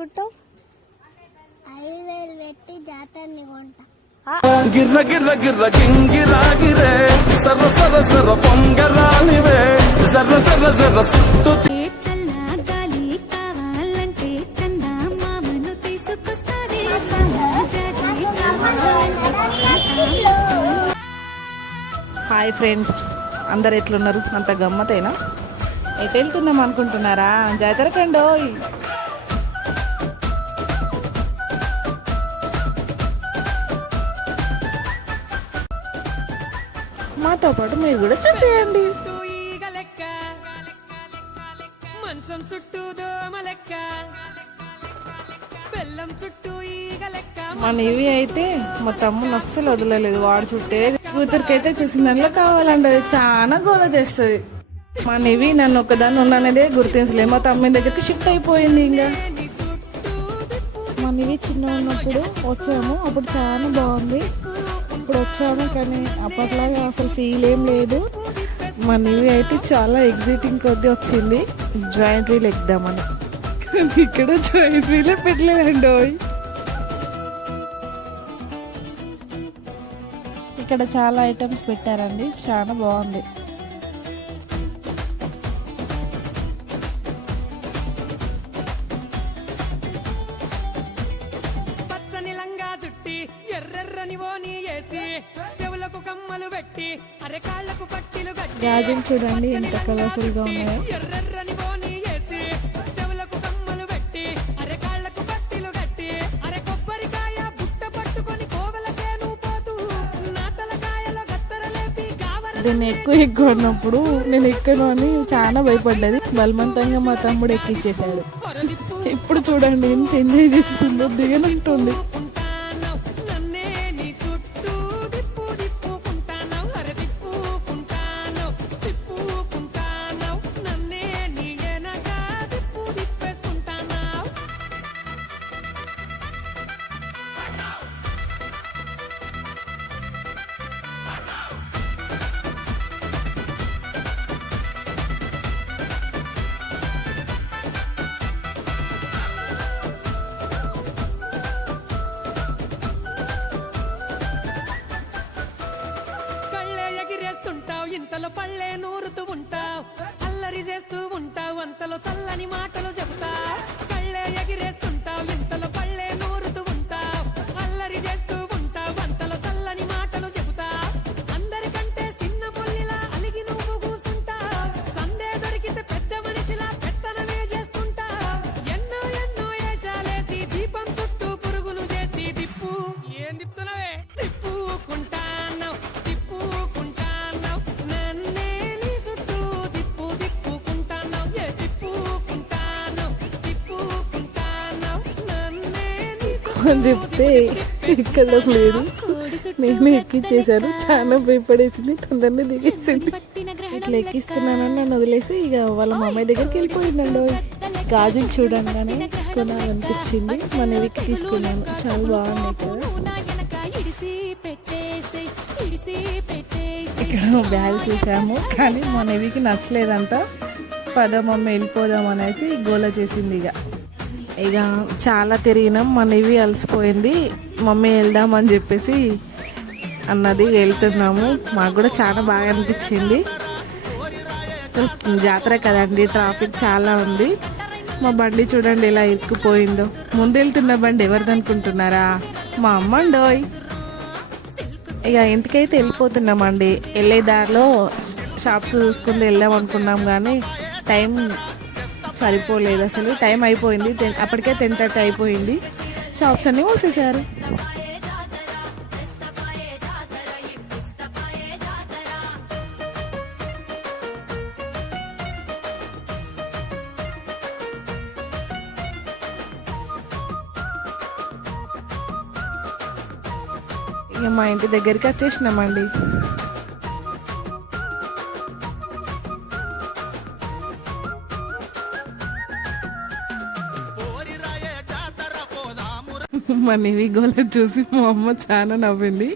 కొనుక్కుంటావు? 5,000 పెట్టి జాతరని కొంటా. గిర్ర గిర్ర గిర్ర గింగిరాగిరే సర్ర సర్ర సర్ర పొంగరానివే జర్ర జర్ర జర్ర సుట్టు హాయ్ ఫ్రెండ్స్, అందరు ఎట్లున్నారు? అంత గమ్మతేనా? ఎటు వెళ్తున్నాం అనుకుంటున్నారా? జాతరకండో. మాతో పాటు మీరు కూడా చూసేయండి. మన ఇవి అయితే మా తమ్ముని అస్సలు వదలలేదు. వాడు చుట్టే కూతురికైతే చూసిన దానిలో కావాలంటే అది చాలా గోల చేస్తుంది. మన ఇవి నన్ను ఒక్కదాన్ని ఉన్నానదే గుర్తించలేదు. మా తమ్ముని దగ్గరికి షిఫ్ట్ అయిపోయింది. ఇంకా మన ఇవి చిన్న ఉన్నప్పుడు వచ్చాము, అప్పుడు చాలా బాగుంది. ఇప్పుడు వచ్చాము కానీ అప్పట్లాగా అసలు ఫీల్ ఏం లేదు. మన ఇవి అయితే చాలా ఎగ్జైటింగ్ కొద్దీ వచ్చింది జాయింట్ వీల్ ఎక్కుదామని. ఇక్కడ జాయింట్ వీలే పెట్టలేదండి. ఇక్కడ చాలా ఐటమ్స్ పెట్టారండి, చాలా బాగుంది. పచ్చని లంగా చుట్టి ఎర్రెర్రని ఓని వేసి చెవులకు కమ్మలు పెట్టి అరెకాళ్లకు పట్టిలు కట్టి గాజులు చూడండి ఎంత కలర్ఫుల్ గా ఉన్నాయో. ఎర్రెర్రని ఓని వేసి చెవులకు కమ్మలు పెట్టి అరెకాళ్లకు పట్టిలు కట్టి అరె కొబ్బరికాయ బుట్ట పట్టుకొని కోవెలకేను పోతూ నా తలకాయలో గత్తరలేపి దీన్ని ఎక్కువ ఉన్నప్పుడు నేను ఎక్కను అని చాలా భయపడ్డది. బలవంతంగా మా తమ్ముడు ఎక్కిచ్చేసాడు. ఇప్పుడు చూడండి ఎంత ఎంజాయ్ చేస్తుందో, దిగనంటుంది. ఇంతలో పళ్ళే నూరుతూ ఉంటావు, అల్లరి చేస్తూ ఉంటావు, అంతలో చల్లని మాటలు చెప్తావు. కళ్ళే ఎగిరేస్తుంటావు, ఇంతలో పళ్ళే నూరుతూ ఉంటావు, అల్లరి చేస్తూ ఉంటావు, అంతలో చల్లని మాటలు చెబుతావు. అందరికంటే చిన్న పుల్లిలా అలిగి నువ్వు కూసుంటావు, సందే దొరికితే పెద్ద మనిషిలా పెత్తనమే చేస్తుంటావు. ఎన్నో ఎన్నో ఏషాలేసి దీపం చుట్టూ పురుగులు చేసి తిప్పు. ఏం తిప్పుతున్నావే? తిప్పుకుంటాను తిప్పుకుంటాను నన్నే నీ చుట్టూ తిప్పు తిప్పుకుంటాను. ఏ తిప్పుకుంటాను తిప్పుకుంటాను నన్నే నీ అని చెప్తే ఇక్కడ లేదు, నేను ఎక్కిచ్చేసాను. చాలా భయపడేసింది, తొందరనే దిగేసింది. ఇట్లా ఎక్కిస్తున్నానని నన్ను వదిలేసి ఇక వాళ్ళ మామయ్య దగ్గరికి వెళ్ళిపోయిందండి. గాజులు చూడంగానే కొనాలనిపించింది, మన ఎక్కి తీసుకున్నాను. చాలా బాగున్నాయి కదా. ఇక్కడ బ్యాగ్ చూసాము కానీ మన ఎవికి నచ్చలేదంట. పద మమ్మీ వెళ్ళిపోదాం అనేసి గోల చేసింది. ఇక చాలా తిరిగినాం, మన ఇవి అలసిపోయింది. మమ్మీ వెళ్దామని చెప్పేసి అన్నది, వెళ్తున్నాము. మాకు కూడా చాలా బాగా అనిపించింది. జాతర కదండి, ట్రాఫిక్ చాలా ఉంది. మా బండి చూడండి ఎలా ఇరుక్కుపోయిందో. ముందు వెళ్తున్న బండి ఎవరిది అనుకుంటున్నారా? మా అమ్మ అండోయ్. ఇక ఇంటికైతే వెళ్ళిపోతున్నామండి. వెళ్ళే దారిలో షాప్స్ చూసుకుని వెళ్దాం అనుకున్నాం కానీ టైం సరిపోలేదు. అసలు టైం అయిపోయింది, అప్పటికే 10:30 అయిపోయింది. షాప్స్ అన్నీ మూసేశారు. ఇక మా ఇంటి దగ్గరికి వచ్చేసినామండి. మన ఇవి గోల చూసి మా అమ్మ చాలా నవ్వింది.